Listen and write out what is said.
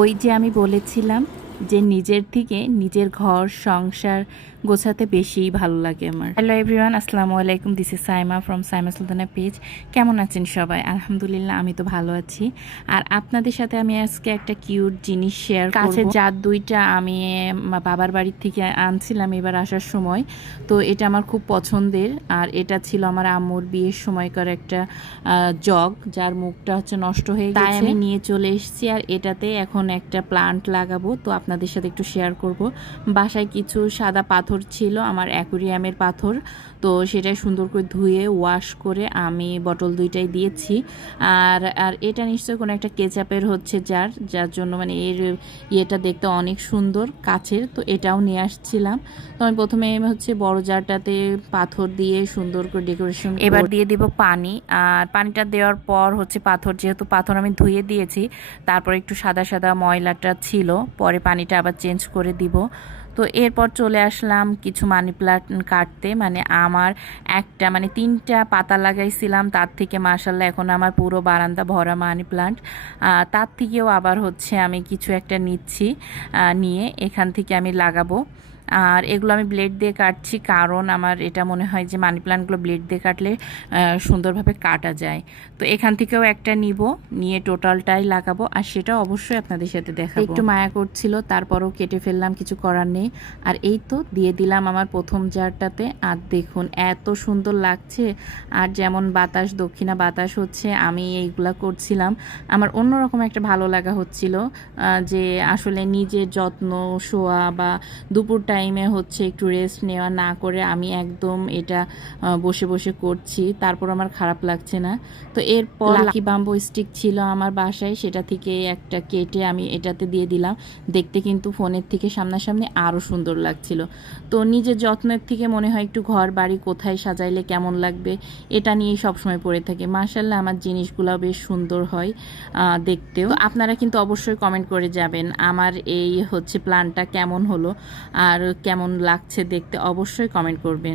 ওই যে আমি বলেছিলাম যে নিজের থেকে নিজের ঘর সংসার গোছাতে বেশিই ভালো লাগে আমার। হ্যালো এভরিওয়ান, আসসালামু আলাইকুম। This is Saima from Saima Sultana page. কেমন আছেন সবাই? আলহামদুলিল্লাহ, আমি তো ভালো আছি। আর আপনাদের সাথে আমি আজকে একটা কিউট জিনিস শেয়ার করব। কাছের জাত দুইটা আমি বাবার বাড়ির থেকে আনছিলাম এবার আসার সময়। তো এটা আমার খুব পছন্দের, আর এটা ছিল আমার আম্মুর বিয়ের সময়কার একটা জগ, যার মুখটা হচ্ছে নষ্ট হয়ে গেছে, তাই আমি নিয়ে চলে এসেছি। আর এটাতে এখন একটা প্লান্ট লাগাবো, তো আপনাদের সাথে একটু শেয়ার করব। বাসায় কিছু সাদা পাথর ছিল, আমার অ্যাকুরিয়ামের পাথর, তো সেটাই সুন্দর করে ধুয়ে ওয়াশ করে আমি বটল দুইটাই দিয়েছি। আর আর এটা নিশ্চয়ই কোনো একটা কেচাপের হচ্ছে যার জন্য মানে এর ইয়েটা দেখতে অনেক সুন্দর কাছের, তো এটাও নিয়ে আসছিলাম। তো আমি প্রথমে হচ্ছে বড় জারটাতে পাথর দিয়ে সুন্দর করে ডেকোরেশন, এবার দিয়ে দিব পানি। আর পানিটা দেওয়ার পর হচ্ছে পাথর, যেহেতু পাথর আমি ধুয়ে দিয়েছি, তারপর একটু সাদা সাদা ময়লাটা ছিল, পরে পানিটা আবার চেঞ্জ করে দিব। তো এরপর চলে আসলাম কিছু মানি প্লান্ট কাটতে। মানে আমার একটা মানে 3টা পাতা লাগাইছিলাম, তার থেকে মাশাআল্লাহ এখন আমার পুরো বারান্দা ভরা মানি প্লান্ট। তার থেকেও আবার হচ্ছে আমি কিছু একটা নিচ্ছি, নিয়ে এখান থেকে আমি লাগাবো। আর এগুলো আমি ব্লেড দিয়ে কাটছি, কারণ আমার এটা মনে হয় যে মানি প্লান্টগুলো ব্লেড দিয়ে কাটলে সুন্দরভাবে কাটা যায়। তো এখান থেকেও একটা নিয়ে টোটালটাই লাগাবো, আর সেটা অবশ্যই আপনাদের সাথে দেখাবো। একটু মায়া করছিল, তারপরও কেটে ফেললাম, কিছু করার নেই। আর এই তো দিয়ে দিলাম আমার প্রথম জারটাতে। আর দেখুন এত সুন্দর লাগছে। আর যেমন বাতাস, দক্ষিণা বাতাস হচ্ছে, আমি এইগুলা করছিলাম, আমার অন্যরকম একটা ভালো লাগা হচ্ছিল, যে আসলে নিজের যত্ন শোয়া বা দুপুর টাইমে হচ্ছে একটু রেস্ট নেওয়া না করে আমি একদম এটা বসে বসে করছি, তারপর আমার খারাপ লাগছে না। তো এরপর লাকি বাম্বু স্টিক ছিল আমার বাসায়, সেটা থেকে একটা কেটে আমি এটাতে দিয়ে দিলাম। দেখতে কিন্তু ফোনের থেকে সামনাসামনি আরও সুন্দর লাগছিল। তো নিজের যত্নের থেকে মনে হয় একটু ঘর বাড়ি কোথায় সাজাইলে কেমন লাগবে, এটা নিয়েই সবসময় পড়ে থাকে। মাশাআল্লাহ আমার জিনিসগুলো বেশ সুন্দর হয় দেখতেও। তো আপনারা কিন্তু অবশ্যই কমেন্ট করে যাবেন আমার এই হচ্ছে প্ল্যানটা কেমন হলো আর কেমন লাগছে দেখতে, অবশ্যই কমেন্ট করবেন।